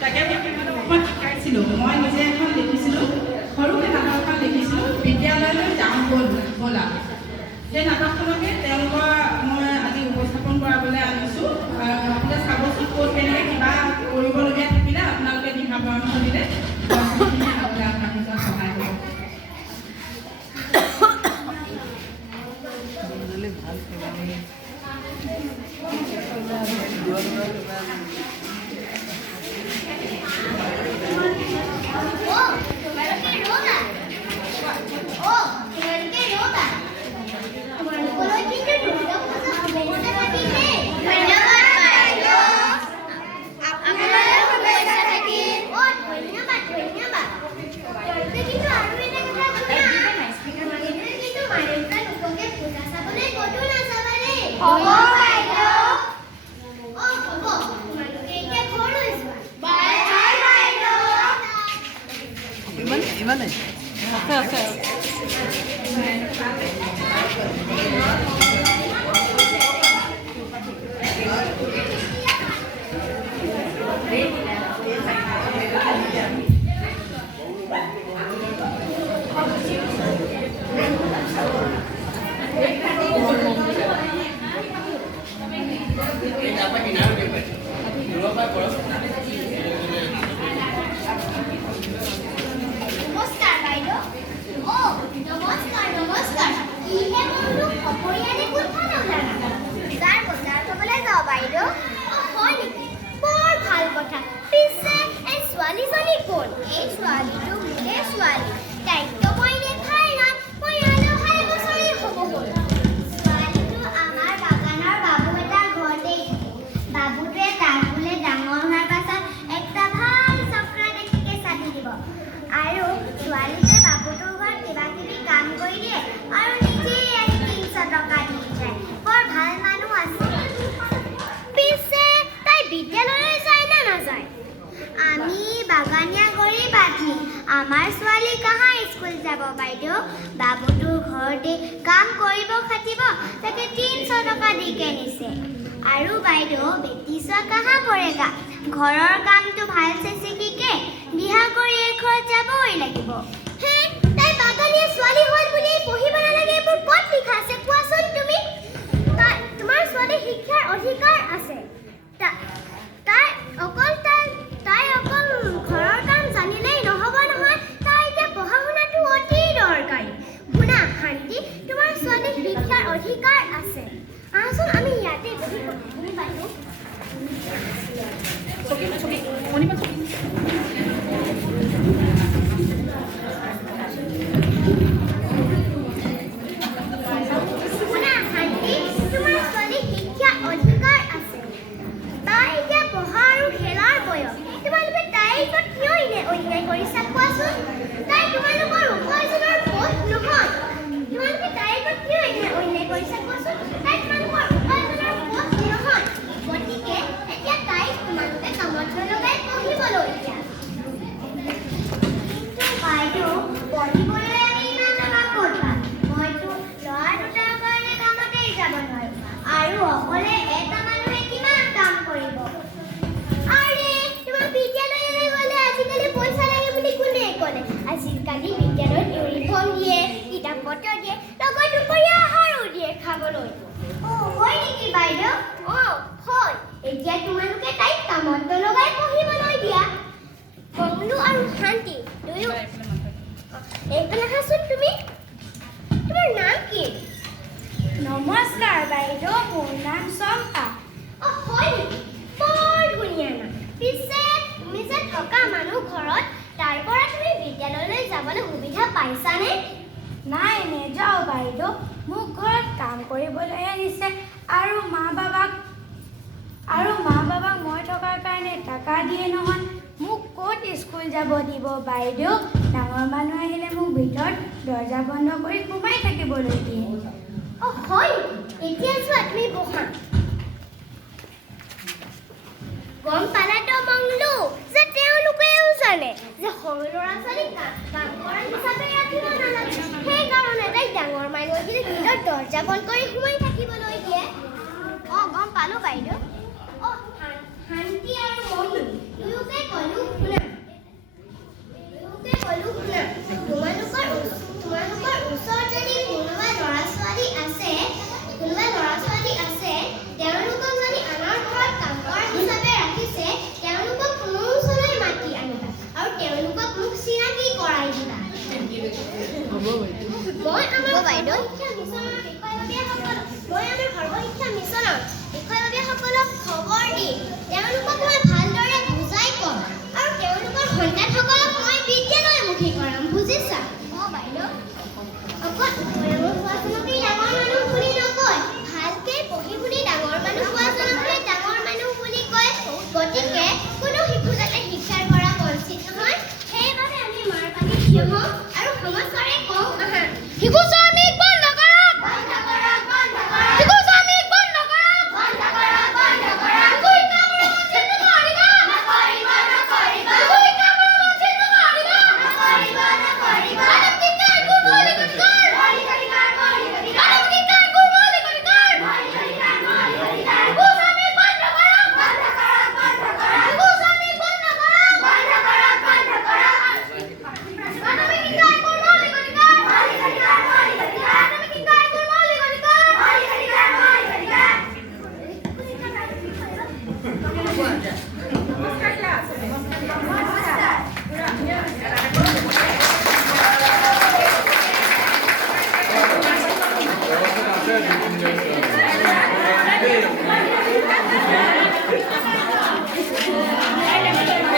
তাকে মই শিকাইছিলোঁ। মই নিজে এখন লিখিছিলোঁ, সৰুকৈ নাটক এখন লিখিছিলোঁ, বিদ্যালয়লৈ যাওঁ ব'লা। সেই নাটকখনকে তেওঁলোকৰ মই আজি উপস্থাপন কৰাবলৈ আনিছোঁ। আপোনালোকে চাবচোন ক'ত কেনেকৈ কিবা কৰিবলগীয়া থাকিলে আপোনালোকে দিহা পৰামৰ্শ দিলে আগলৈ আপোনালোকক সহায় কৰিব। আমাৰ ছোৱালী কাহা স্কুল যাব বাইদেউ? বাবুটোৰ ঘৰতে কাম কৰিব খাটিব, তাকে 300 টকা দিকে নিছে। আৰু বাইদেউ বেটি চোৱা কাহা পৰেগা? ঘৰৰ কামটো ভালছে শিকিকে বিহা কৰি ঘৰত যাবই লাগিব। হে, তাই বাগানীয়া ছোৱালী হ'ল বুলি পঢ়িব নালাগে, এইবোৰ ক'ত লিখা আছে কোৱাচোন তুমি? তোমাৰ ছোৱালী শিক্ষাৰ অধিকাৰ আছে। তাই অকল ঘৰৰ কাম জানিলেই নহ'ব নহয়, তাই এতিয়া পঢ়া শুনাটো অতি দৰকাৰী। শুনা শান্তি, তোমাৰ ছোৱালীৰ শিক্ষাৰ অধিকাৰ আছে। আহচোন আমি ইয়াতে বহি শুনি পাইছোঁ। আজিকালি বিদ্যালয়ত ইউনিফৰ্ম দিয়ে, কিতাপ পত্ৰ দিয়ে, লগত দুপৰীয়া আহাৰো দিয়ে খাবলৈ। হয় নেকি বাইদেউ? হয়। এতিয়া তোমালোকে তাইক কামত লগাই পঢ়িবলৈ দিয়া। কমলু আৰু শান্তি দুয়ো এইফালে আহাচোন তুমি। তোমাৰ নাম কি? নমস্কাৰ বাইদেউ, মোৰ নাম চম্পা। হয় নেকি? বৰ ধুনীয়া নাম। পিছে তুমি যে থকা মানুহ ঘৰত, তাৰ পৰা তুমি বিদ্যালয়লৈ যাবলৈ সুবিধা পাইছানে? নাই, নেযাওঁ বাইদেউ। মোক ঘৰত কাম কৰিবলৈ আহিছে আৰু মা বাবাক মই থকাৰ কাৰণে টকা দিয়ে নহয়। মোক ক'ত স্কুল যাব দিব বাইদেউ? ডাঙৰ মানুহ আহিলে মোক ভিতৰত দৰ্জা বন্ধ কৰি সোমাই থাকিবলৈ দিয়ে। হয়, এতিয়া চোৱা তুমি বহা। গম পালাতো মংলু যে তেওঁলোকেও জানে যে সৰু ল'ৰা ছোৱালীক কাম কৰা হিচাপে ৰাখিব নালাগে। সেইকাৰণে তাইক ডাঙৰ মানুহ আহিলে ভিতৰত দৰ্জা বন্ধ কৰি সোমাই থাকিবলৈ দিয়ে। গম পালো বাইদেউ। শান্তি আৰু মংলু হওক